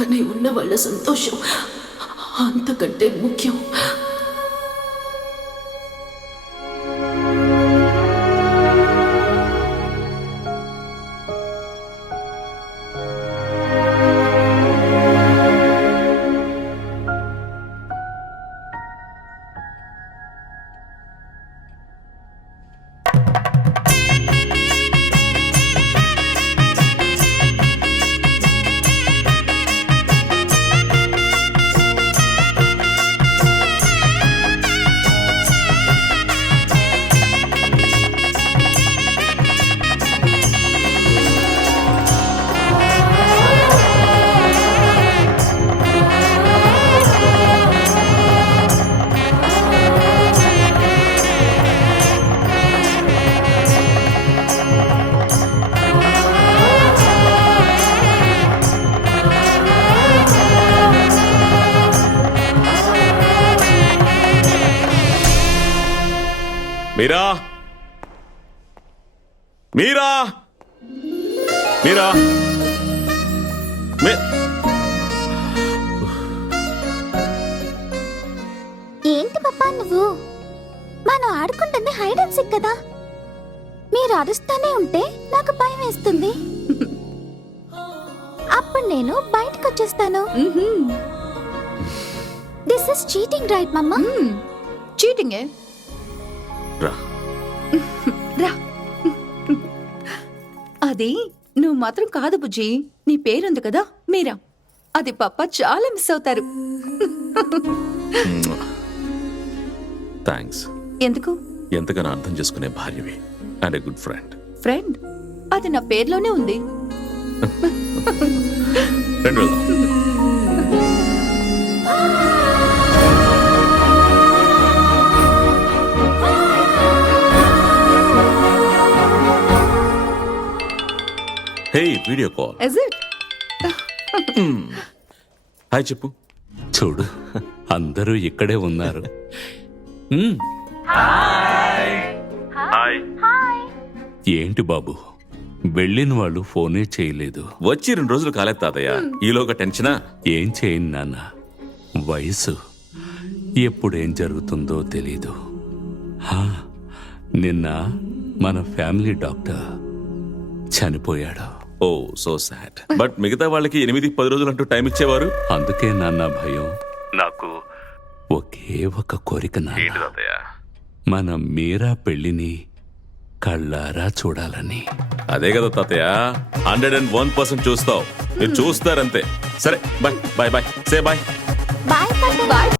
పక్కనే ఉన్న వాళ్ళ సంతోషం అంతకంటే ముఖ్యం. మీరా మీరా మీరా ఏంటి పప్పా నువ్వు? మనం ఆడుకుంటుంది హైడ్ అండ్ సిక్ కదా. మీరు అరుస్తూనే ఉంటే నాకు భయం వేస్తుంది. అప్పుడు నేను బయటకు వచ్చేస్తాను. దిస్ ఇస్ చీటింగ్ రైట్ మమ్మా? చీటింగ్ రా రా. అది నువ్వు మాత్రం కాదు బుజ్జి, నీ పేరుంది కదా మీరా. అది పప్ప చాలా మిస్ అవుతారు. థ్యాంక్స్. ఎందుకు? ఎంతగానో అర్థం చేసుకునే భార్యవి and a good friend. Friend అది నా పేర్లోనే ఉంది. రెండు వెళ్దాం. Hey video call. Is it? Hi చెప్పు. చూడు అందరూ ఇక్కడే ఉన్నారు. ఏంటి బాబు వెళ్ళిన వాళ్ళు ఫోనే చేయలేదు? వచ్చి 2 రోజులు కాలేదు తాతయ్య. ఈలోగా టెన్షనా? ఏం చేయను నాన్న, వయసు ఎప్పుడేం జరుగుతుందో తెలీదు. నిన్న మన ఫ్యామిలీ డాక్టర్ చనిపోయాడు. ఓ సో సాడ్. బట్ మిగతా వాళ్ళకి 8-10 రోజులు అంటూ టైం ఇచ్చేవారు. అందుకే నాన్న భయం. నాకు ఒకే ఒక కోరిక నాన్న, మన మీరా పెళ్లిని కళ్ళారా చూడాలని. అదే కదా తాతయ్య, 101% చూస్తావు. మీరు చూస్తారంతే. సరే bye bye bye. Say bye. Bye bye.